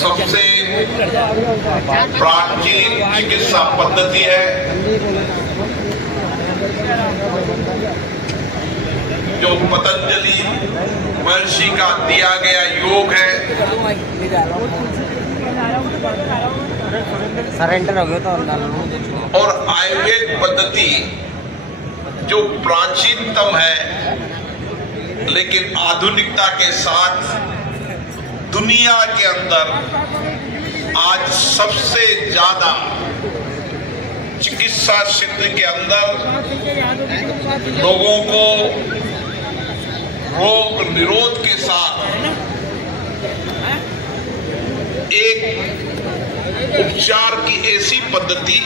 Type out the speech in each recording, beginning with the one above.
सबसे प्राचीन चिकित्सा पद्धति है जो पतंजलि महर्षि का दिया गया योग है। और आयुर्वेद पद्धति जो प्राचीनतम है, लेकिन आधुनिकता के साथ दुनिया के अंदर आज सबसे ज्यादा चिकित्सा क्षेत्र के अंदर लोगों को रोग निरोध के साथ एक उपचार की ऐसी पद्धति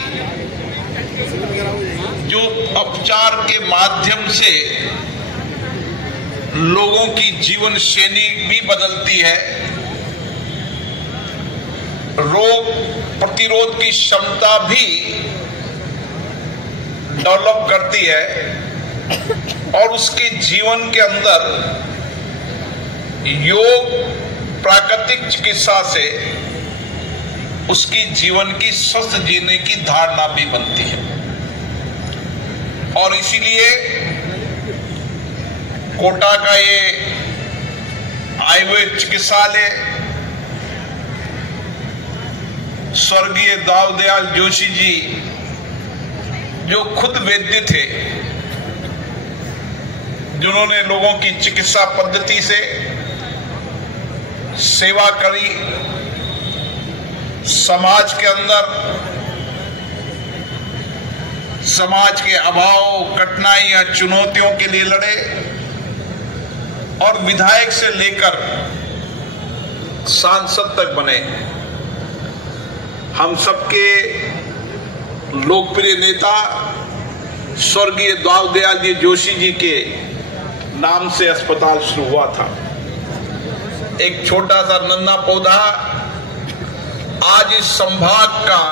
जो उपचार के माध्यम से लोगों की जीवन शैली भी बदलती है, रोग प्रतिरोध की क्षमता भी डेवलप करती है और उसके जीवन के अंदर योग प्राकृतिक चिकित्सा से उसकी जीवन की स्वस्थ जीने की धारणा भी बनती है। और इसीलिए कोटा का ये आयुर्वेद चिकित्सालय स्वर्गीय दाऊदयाल जोशी जी जो खुद वैद्य थे, जिन्होंने लोगों की चिकित्सा पद्धति से सेवा करी, समाज के अंदर समाज के अभाव, कठिनाइयां, चुनौतियों के लिए लड़े और विधायक से लेकर सांसद तक बने। हम सबके लोकप्रिय नेता स्वर्गीय दाऊदयाल जी जोशी जी के नाम से अस्पताल शुरू हुआ था। एक छोटा सा नन्हा पौधा आज इस संभाग का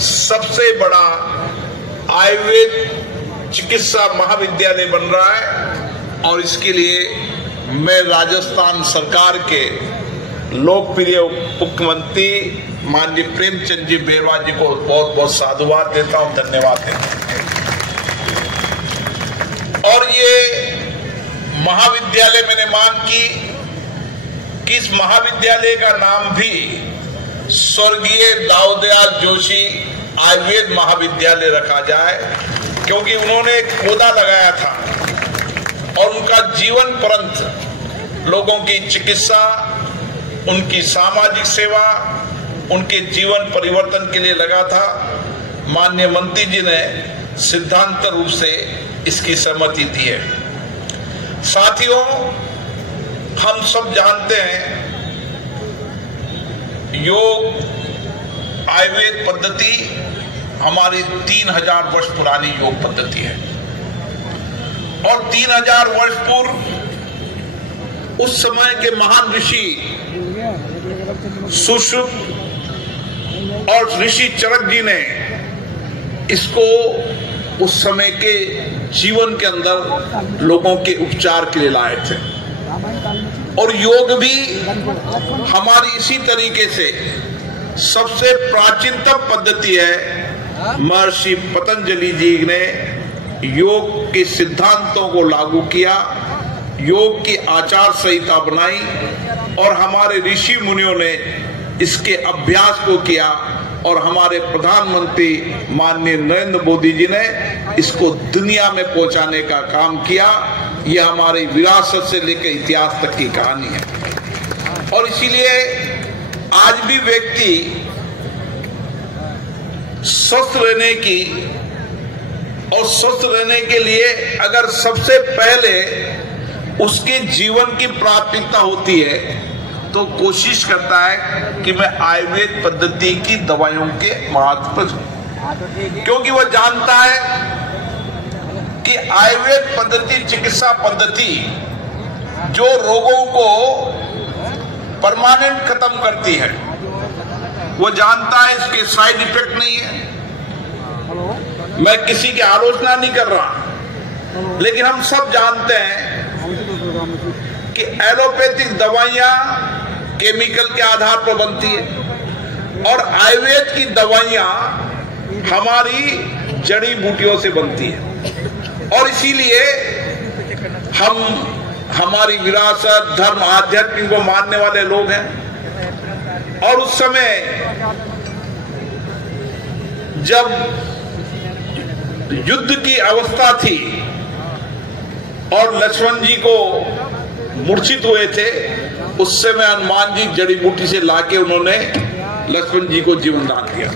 सबसे बड़ा आयुर्वेद चिकित्सा महाविद्यालय बन रहा है। और इसके लिए मैं राजस्थान सरकार के लोकप्रिय मुख्यमंत्री माननीय प्रेमचंद जी बेरवा जी को बहुत बहुत साधुवाद देता हूं, धन्यवाद देता हूं। और ये महाविद्यालय मैंने मांग की कि इस महाविद्यालय का नाम भी स्वर्गीय दाऊदयाल जोशी आयुर्वेद महाविद्यालय रखा जाए, क्योंकि उन्होंने एक पौधा लगाया था और उनका जीवन पर्यंत लोगों की चिकित्सा, उनकी सामाजिक सेवा, उनके जीवन परिवर्तन के लिए लगा था। माननीय मंत्री जी ने सिद्धांत रूप से इसकी सहमति दी है। साथियों, हम सब जानते हैं योग आयुर्वेद पद्धति हमारी 3000 वर्ष पुरानी योग पद्धति है। और 3000 वर्ष पूर्व उस समय के महान ऋषि सुश्रुत और ऋषि चरक जी ने इसको उस समय के जीवन के अंदर लोगों के उपचार के लिए लाए थे। और योग भी हमारी इसी तरीके से सबसे प्राचीनतम पद्धति है। महर्षि पतंजलि जी ने योग के सिद्धांतों को लागू किया, योग की आचार संहिता बनाई और हमारे ऋषि मुनियों ने इसके अभ्यास को किया और हमारे प्रधानमंत्री माननीय नरेंद्र मोदी जी ने इसको दुनिया में पहुंचाने का काम किया। यह हमारी विरासत से लेकर इतिहास तक की कहानी है। और इसीलिए आज भी व्यक्ति स्वस्थ रहने की और स्वस्थ रहने के लिए अगर सबसे पहले उसके जीवन की प्राथमिकता होती है तो कोशिश करता है कि मैं आयुर्वेद पद्धति की दवाइयों के महत्व पर, क्योंकि वह जानता है कि आयुर्वेद पद्धति चिकित्सा पद्धति जो रोगों को परमानेंट खत्म करती है, वो जानता है इसके साइड इफेक्ट नहीं है। मैं किसी की आलोचना नहीं कर रहा, लेकिन हम सब जानते हैं कि एलोपैथिक दवाइयां केमिकल के आधार पर बनती है और आयुर्वेद की दवाइयां हमारी जड़ी बूटियों से बनती है। और इसीलिए हम हमारी विरासत, धर्म, आध्यात्मिक को मानने वाले लोग हैं। और उस समय जब युद्ध की अवस्था थी और लक्ष्मण जी को मूर्छित हुए थे, उस समय हनुमान जी जड़ी बूटी से लाके उन्होंने लक्ष्मण जी को जीवन दान दिया।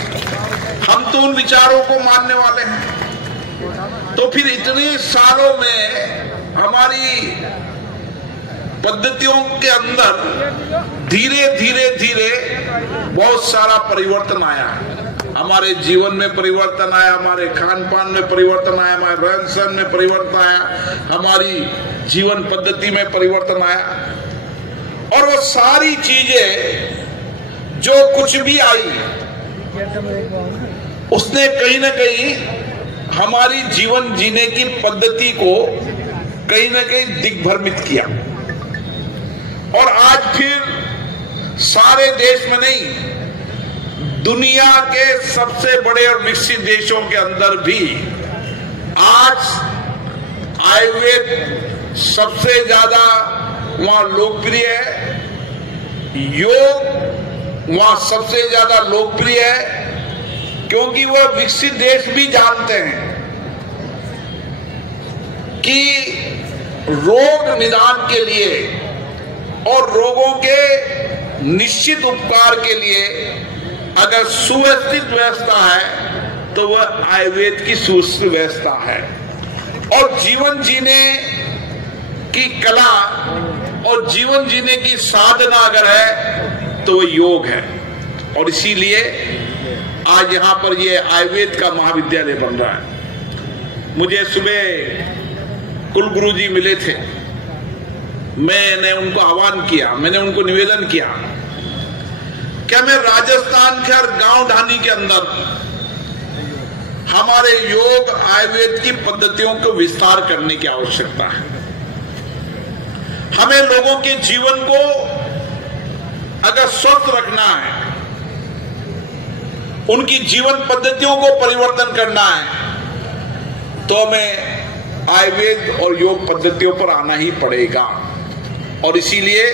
हम तो उन विचारों को मानने वाले हैं। तो फिर इतने सालों में हमारी पद्धतियों के अंदर धीरे धीरे धीरे बहुत सारा परिवर्तन आया। हमारे जीवन में परिवर्तन आया, हमारे खान पान में परिवर्तन आया, हमारे रहन सहन में परिवर्तन आया, हमारी जीवन पद्धति में परिवर्तन आया। और वो सारी चीजें जो कुछ भी आई उसने कहीं ना कहीं हमारी जीवन जीने की पद्धति को कहीं ना कहीं दिग्भ्रमित किया। और आज फिर सारे देश में नहीं, दुनिया के सबसे बड़े और विकसित देशों के अंदर भी आज आयुर्वेद सबसे ज्यादा वहां लोकप्रिय है, योग वहां सबसे ज्यादा लोकप्रिय है, क्योंकि वह विकसित देश भी जानते हैं कि रोग निदान के लिए और रोगों के निश्चित उपचार के लिए अगर सुव्यवस्थित व्यवस्था है तो वह आयुर्वेद की सुव्यवस्थित व्यवस्था है। और जीवन जीने की कला और जीवन जीने की साधना अगर है तो वह योग है। और इसीलिए आज यहाँ पर ये आयुर्वेद का महाविद्यालय बन रहा है। मुझे सुबह कुलगुरु जी मिले थे, मैंने उनको आह्वान किया, मैंने उनको निवेदन किया क्या मैं राजस्थान के हर गांव ढानी के अंदर हमारे योग आयुर्वेद की पद्धतियों को विस्तार करने की आवश्यकता है। हमें लोगों के जीवन को अगर स्वस्थ रखना है, उनकी जीवन पद्धतियों को परिवर्तन करना है, तो हमें आयुर्वेद और योग पद्धतियों पर आना ही पड़ेगा। और इसीलिए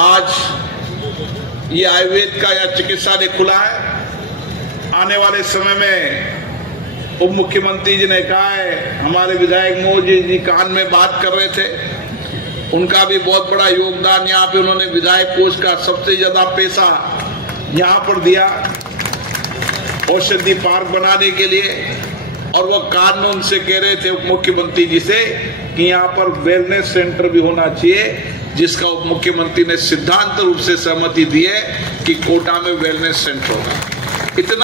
आज ये आयुर्वेद का यह चिकित्सालय खुला है। आने वाले समय में उप मुख्यमंत्री जी ने कहा है, हमारे विधायक मोदी जी कान में बात कर रहे थे, उनका भी बहुत बड़ा योगदान यहाँ पे उन्होंने विधायक कोष का सबसे ज्यादा पैसा यहाँ पर दिया औषधि पार्क बनाने के लिए। और वो कान में उनसे कह रहे थे उप मुख्यमंत्री जी से कि यहाँ पर वेलनेस सेंटर भी होना चाहिए, जिसका उप मुख्यमंत्री ने सिद्धांत रूप से सहमति दी है कि कोटा में वेलनेस सेंटर होगा। इतना